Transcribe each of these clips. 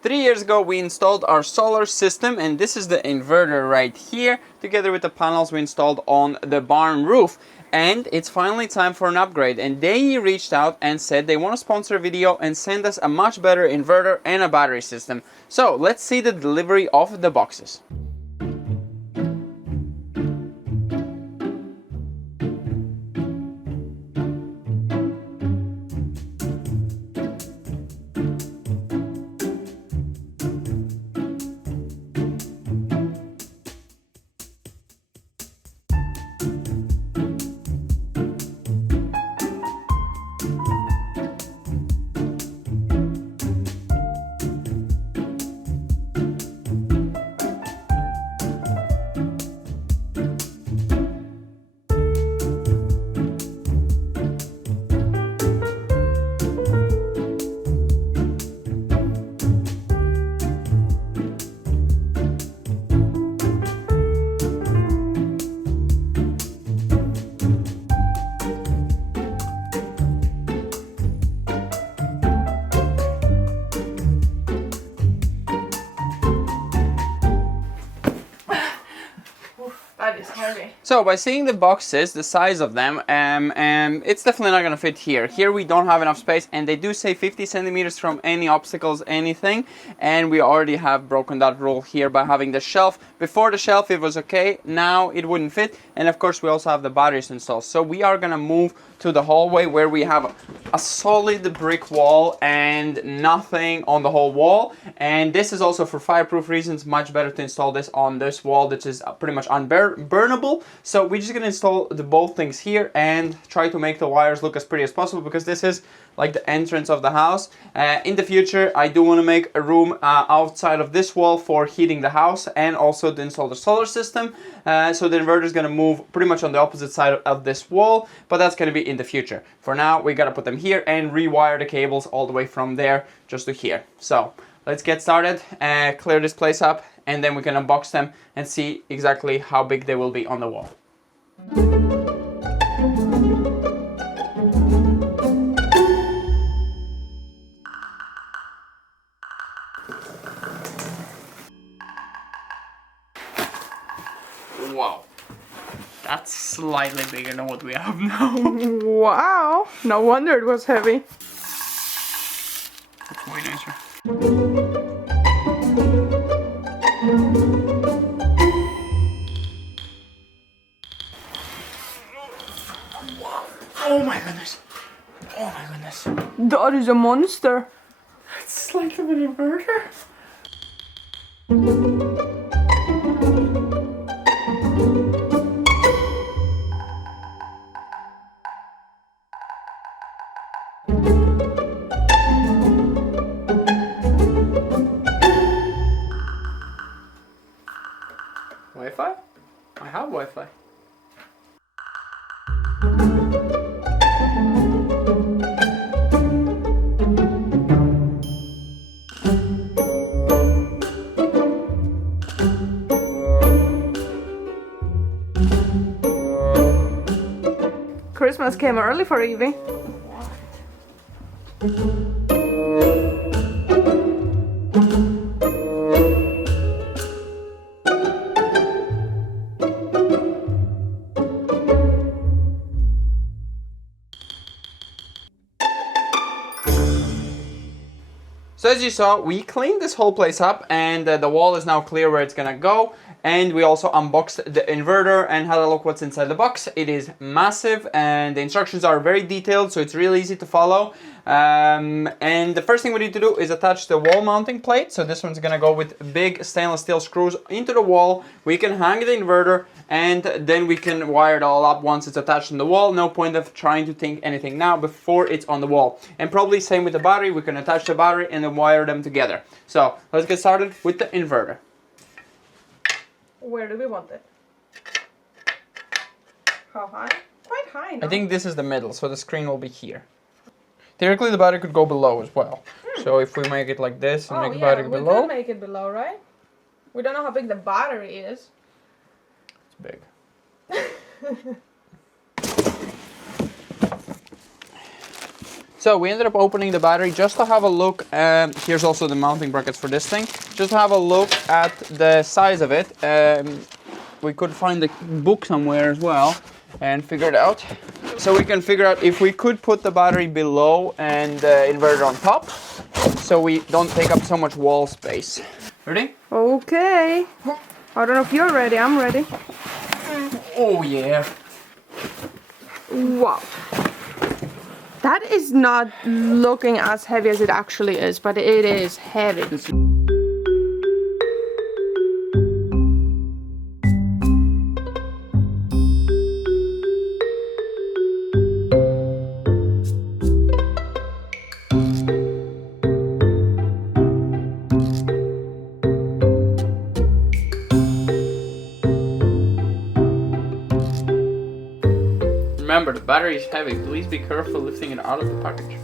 3 years ago we installed our solar system, and this is the inverter right here, together with the panels we installed on the barn roof. And it's finally time for an upgrade, and they reached out and said they want to sponsor a video and send us a much better inverter and a battery system. So let's see the delivery of the boxes. That is heavy. So by seeing the boxes, the size of them, it's definitely not going to fit here. Here we don't have enough space, and they do say 50 centimeters from any obstacles, anything. And we already have broken that rule here by having the shelf. Before the shelf it was okay, now it wouldn't fit. And of course we also have the batteries installed. So we are going to move to the hallway where we have a solid brick wall and nothing on the whole wall. And this is also for fireproof reasons much better to install this on this wall, which is pretty much unburnable. So we're just gonna install both things here and try to make the wires look as pretty as possible, because this is like the entrance of the house. In the future I do want to make a room outside of this wall for heating the house, and also to install the solar system. So the inverter is going to move pretty much on the opposite side of this wall, but that's going to be in the future. For now we got to put them here and rewire the cables all the way from there just to here. So let's get started, clear this place up, and then we can unbox them and see exactly how big they will be on the wall. Wow, that's slightly bigger than what we have now. Wow, no wonder it was heavy. It's way nicer. Oh my goodness. Oh my goodness. That is a monster. It's like an inverter. Wi-Fi? I have Wi-Fi. Christmas came early for Evie. So as you saw, we cleaned this whole place up, and the wall is now clear where it's gonna go. And we also unboxed the inverter and had a look what's inside the box. It is massive, and the instructions are very detailed, so it's really easy to follow. And the first thing we need to do is attach the wall mounting plate. So this one's gonna go with big stainless steel screws into the wall. We can hang the inverter, and then we can wire it all up once it's attached on the wall. No point of trying to think anything now before it's on the wall. And probably same with the battery. We can attach the battery and then wire them together. So let's get started with the inverter. Where do we want it? How high? Quite high, no? I think this is the middle, so the screen will be here. Theoretically, the battery could go below as well. So if we make it like this and make the battery below. We could make it below, right? We don't know how big the battery is. It's big. So we ended up opening the battery just to have a look. Here's also the mounting brackets for this thing. Just to have a look at the size of it. We could find the book somewhere as well and figure it out. So we can figure out if we could put the battery below and the inverter on top, so we don't take up so much wall space. Ready? Okay. I don't know if you're ready. I'm ready. Oh yeah. Wow. That is not looking as heavy as it actually is, but it is heavy. Remember, the battery is heavy. Please be careful lifting it out of the package.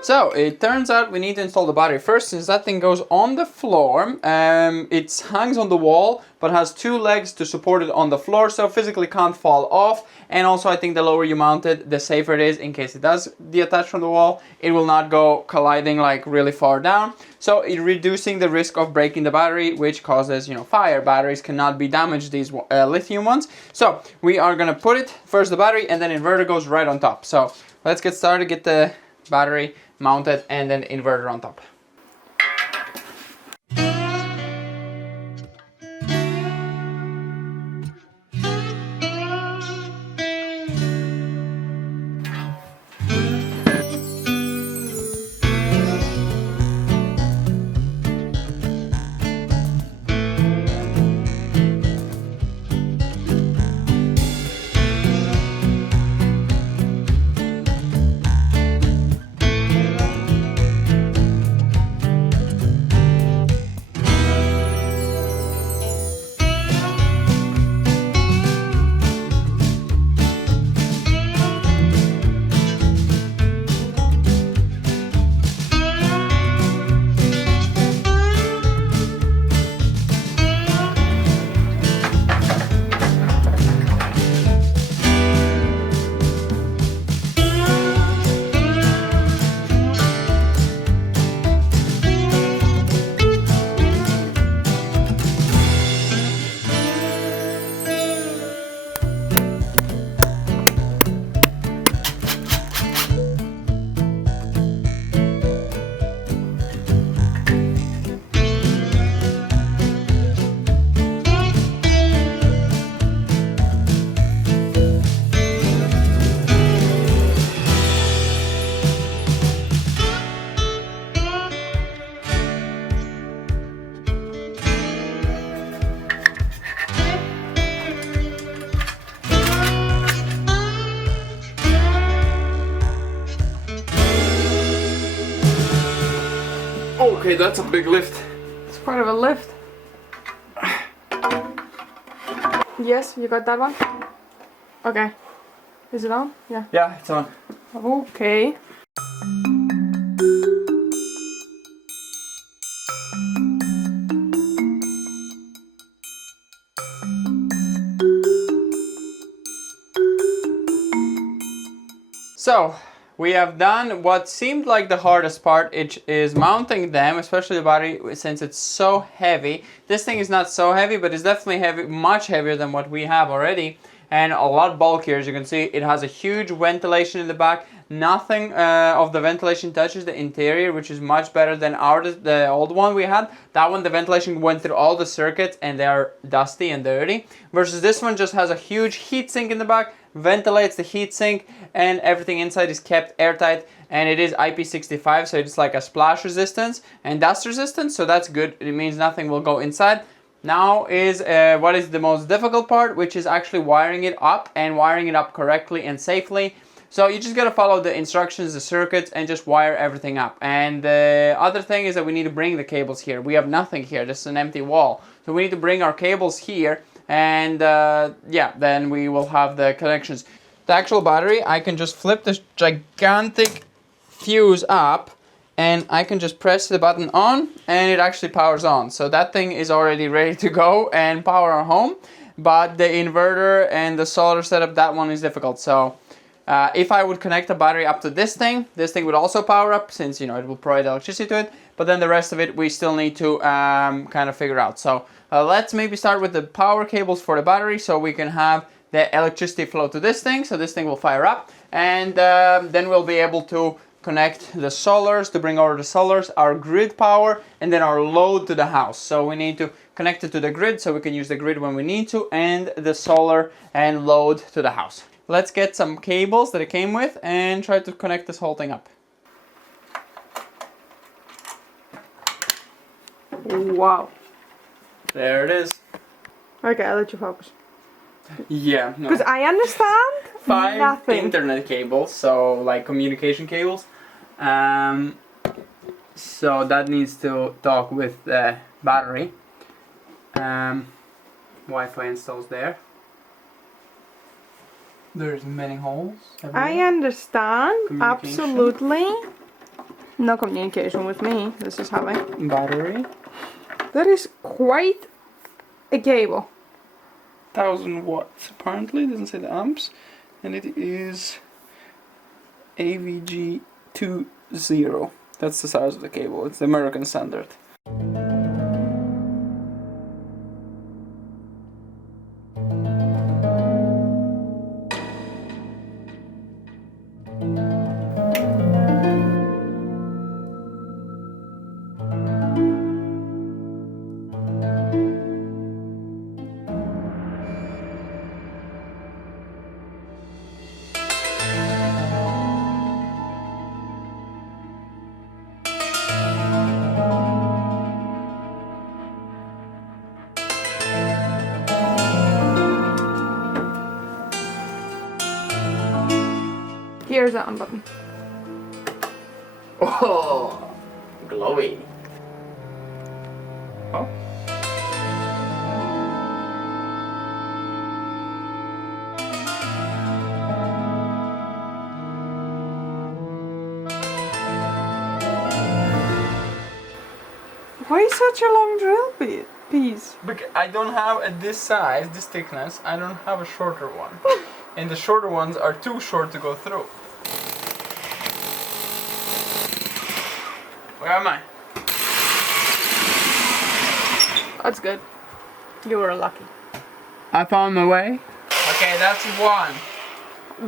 So it turns out we need to install the battery first, since that thing goes on the floor. It hangs on the wall but has two legs to support it on the floor, so physically can't fall off. And also I think the lower you mount it, the safer it is in case it does detach from the wall. It will not go colliding like really far down. So it reducing the risk of breaking the battery, which causes, you know, fire. Batteries cannot be damaged, these lithium ones. So we are gonna put it first, the battery, and then inverter goes right on top. So let's get started, get the battery mounted and then inverter on top. Okay, that's a big lift. It's quite of a lift. Yes, you got that one? Okay. Is it on? Yeah. Yeah, it's on. Okay. So we have done what seemed like the hardest part, which is mounting them, especially the battery, since it's so heavy. This thing is not so heavy, but it's definitely heavy, much heavier than what we have already, and a lot bulkier. As you can see, it has a huge ventilation in the back. Nothing of the ventilation touches the interior, which is much better than the old one we had. That one, the ventilation went through all the circuits and they are dusty and dirty. Versus this one just has a huge heat sink in the back, ventilates the heat sink, and everything inside is kept airtight. And it is IP65, so it's like a splash resistance and dust resistance, so that's good. It means nothing will go inside. Now is what is the most difficult part, which is actually wiring it up and wiring it up correctly and safely. So you just gotta follow the instructions, the circuits, and just wire everything up. And the other thing is that we need to bring the cables here. We have nothing here, just an empty wall. So we need to bring our cables here, and yeah, then we will have the connections. The actual battery, I can just flip this gigantic fuse up, and I can just press the button on, and it actually powers on. So that thing is already ready to go and power our home. But the inverter and the solar setup, that one is difficult. So if I would connect the battery up to this thing would also power up, since, you know, it will provide electricity to it. But then the rest of it, we still need to kind of figure out. So let's maybe start with the power cables for the battery, so we can have the electricity flow to this thing, so this thing will fire up, and then we'll be able to connect the solars to bring over the solars, our grid power, and then our load to the house. So we need to connect it to the grid so we can use the grid when we need to, and the solar and load to the house. Let's get some cables that it came with and try to connect this whole thing up. Wow. There it is. Okay, I'll let you focus. Yeah, no. Because I understand 5 nothing. internet cables, so like communication cables. So that needs to talk with the battery. Wi-Fi installs there. There's many holes. I understand, Communication. absolutely. No communication with me. This is having. Battery. That is quite a cable. 1000 watts apparently, it doesn't say the amps, and it is AVG 20. That's the size of the cable. It's the American standard. Here's the on button. Oh, glowy. Oh. Why such a long drill piece? Because I don't have a this size, this thickness. I don't have a shorter one. And the shorter ones are too short to go through. Where am I? That's good. You were lucky. I found my way. Okay, that's one.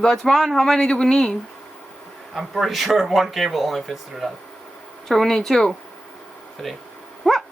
That's one. How many do we need? I'm pretty sure one cable only fits through that. So we need 2. 3. What?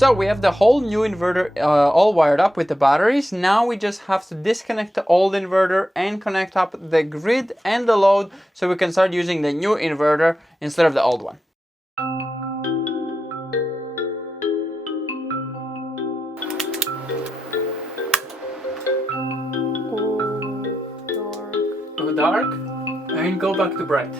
So we have the whole new inverter all wired up with the batteries. Now we just have to disconnect the old inverter and connect up the grid and the load so we can start using the new inverter instead of the old one. Go dark and go back to bright.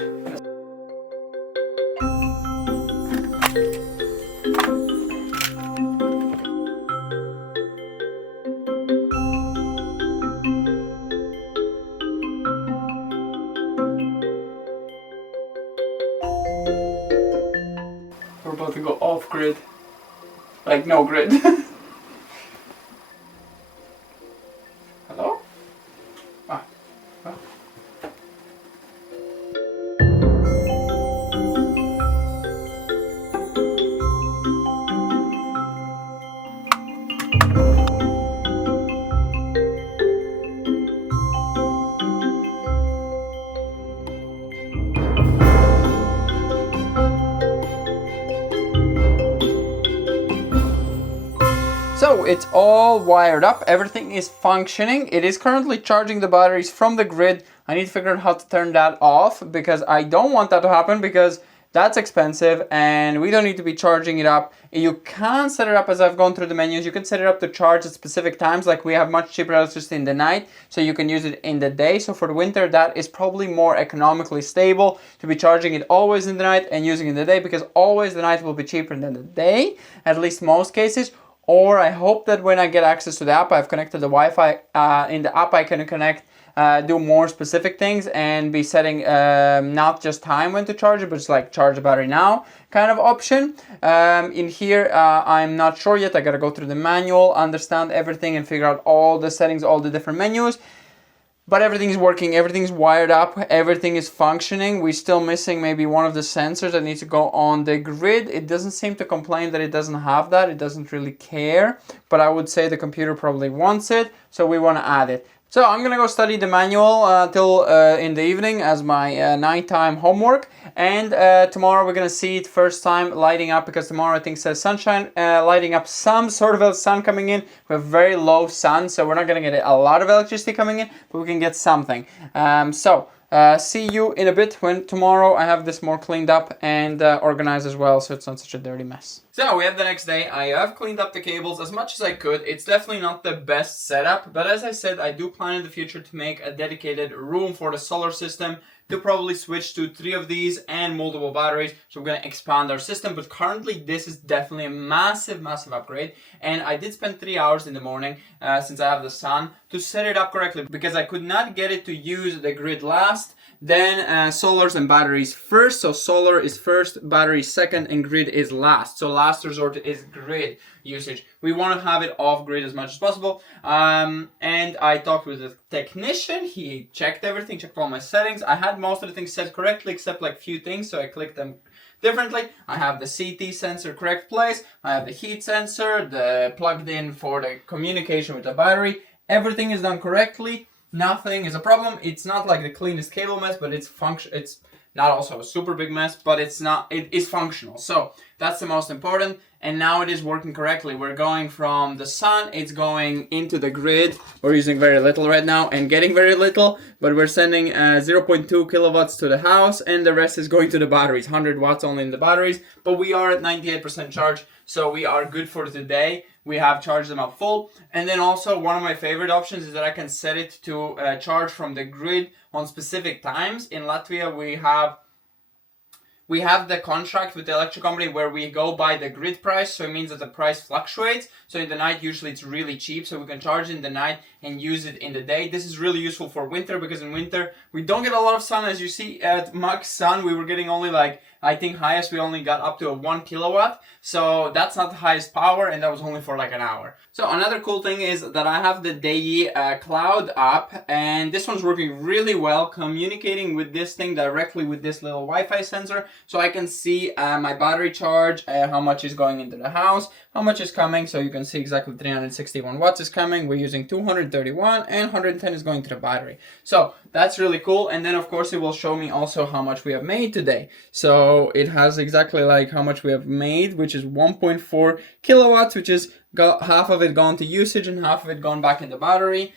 We're about to go off grid. Like no grid. Hello? Ah. Ah. So it's all wired up, everything is functioning. It is currently charging the batteries from the grid. I need to figure out how to turn that off because I don't want that to happen because that's expensive and we don't need to be charging it up. You can set it up, as I've gone through the menus, you can set it up to charge at specific times, like we have much cheaper electricity in the night, so you can use it in the day. So for the winter, that is probably more economically stable to be charging it always in the night and using it in the day, because always the night will be cheaper than the day, at least most cases. Or I hope that when I get access to the app, I've connected the Wi-Fi, in the app I can connect, do more specific things and be setting not just time when to charge it, but just like charge the battery now kind of option. In here, I'm not sure yet. I gotta go through the manual, understand everything and figure out all the settings, all the different menus. But everything's working, everything's wired up, everything is functioning. We're still missing maybe one of the sensors that needs to go on the grid. It doesn't seem to complain that it doesn't have that. It doesn't really care, but I would say the computer probably wants it, so we want to add it. So I'm gonna go study the manual till in the evening as my nighttime homework, and tomorrow we're gonna see it first time lighting up, because tomorrow I think says sunshine, lighting up, some sort of a sun coming in. We have very low sun, so we're not gonna get a lot of electricity coming in, but we can get something. See you in a bit when tomorrow I have this more cleaned up and organized as well, so it's not such a dirty mess. So we have the next day. I have cleaned up the cables as much as I could. It's definitely not the best setup, but as I said, I do plan in the future to make a dedicated room for the solar system, to probably switch to 3 of these and multiple batteries. So we're going to expand our system, but currently this is definitely a massive upgrade. And I did spend 3 hours in the morning, since I have the sun, to set it up correctly, because I could not get it to use the grid last, then solars and batteries first. So solar is first, battery second, and grid is last. So last resort is grid usage. We want to have it off grid as much as possible. And I talked with the technician. He checked everything, checked all my settings. I had most of the things set correctly except like few things, so I clicked them differently. I have the CT sensor correct place. I have the heat sensor, the plugged in for the communication with the battery. Everything is done correctly. Nothing is a problem. It's not like the cleanest cable mess, but it's not also a super big mess, but it is functional. So that's the most important. And now it is working correctly. We're going from the sun, it's going into the grid. We're using very little right now and getting very little, but we're sending 0.2 kilowatts to the house, and the rest is going to the batteries, 100 watts only in the batteries. But we are at 98% charge, so we are good for today. We have charged them up full. And then also one of my favorite options is that I can set it to charge from the grid on specific times. In Latvia, we have the contract with the electric company where we go by the grid price, so it means that the price fluctuates. So in the night, usually it's really cheap, so we can charge in the night and use it in the day. This is really useful for winter, because in winter, we don't get a lot of sun. As you see at max sun, we were getting only like, I think highest we only got up to a 1 kilowatt. So that's not the highest power, and that was only for like an hour. So another cool thing is that I have the DEI Cloud app, and this one's working really well, communicating with this thing directly with this little Wi-Fi sensor. So I can see my battery charge, how much is going into the house, how much is coming. So you can see exactly 361 watts is coming. We're using 231 and 110 is going to the battery. So that's really cool. And then of course it will show me also how much we have made today. So So it has exactly like how much we have made, which is 1.4 kilowatts, which is got half of it gone to usage and half of it gone back in the battery.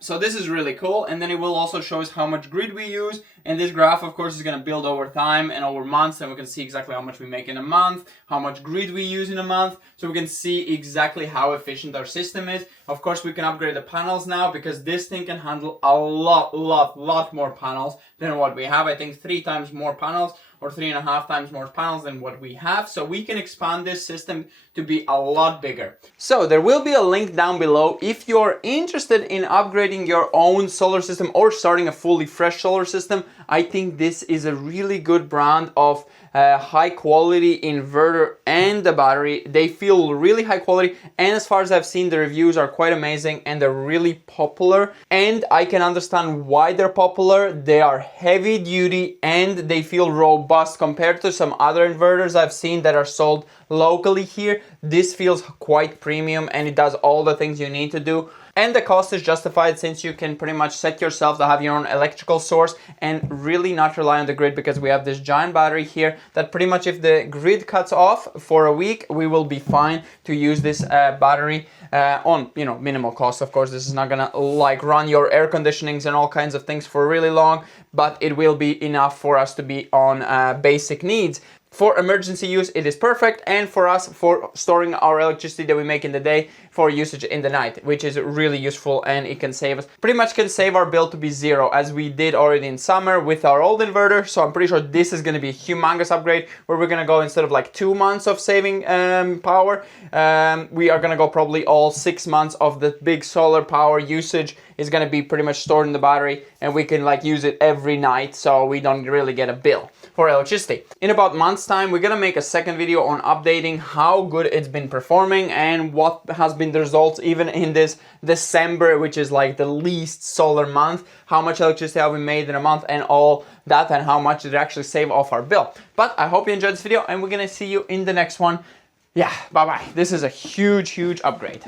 So this is really cool. And then it will also show us how much grid we use. And this graph, of course, is going to build over time and over months. And we can see exactly how much we make in a month, how much grid we use in a month. So we can see exactly how efficient our system is. Of course, we can upgrade the panels now because this thing can handle a lot more panels than what we have. I think 3 times more panels, or 3.5 times more panels than what we have. So we can expand this system to be a lot bigger. So there will be a link down below if you're interested in upgrading your own solar system or starting a fully fresh solar system. I think this is a really good brand of high quality inverter and the battery. They feel really high quality, and as far as I've seen, the reviews are quite amazing and they're really popular, and I can understand why they're popular. They are heavy duty and they feel robust compared to some other inverters I've seen that are sold locally here. This feels quite premium and it does all the things you need to do. And the cost is justified since you can pretty much set yourself to have your own electrical source and really not rely on the grid, because we have this giant battery here that pretty much if the grid cuts off for a week, we will be fine to use this battery on, you know, minimal cost. Of course, this is not gonna like run your air conditionings and all kinds of things for really long, but it will be enough for us to be on basic needs. For emergency use, it is perfect, and for us, for storing our electricity that we make in the day for usage in the night, which is really useful, and it can save us, pretty much can save our bill to be zero, as we did already in summer with our old inverter. So I'm pretty sure this is going to be a humongous upgrade where we're going to go, instead of like 2 months of saving power, we are going to go probably all 6 months of the big solar power usage is going to be pretty much stored in the battery, and we can like use it every night, so we don't really get a bill for electricity. In about a month's time, we're gonna make a second video on updating how good it's been performing and what has been the results even in this December, which is like the least solar month, how much electricity have we made in a month and all that, and how much did it actually save off our bill. But I hope you enjoyed this video, and we're gonna see you in the next one. Yeah, bye-bye. This is a huge upgrade.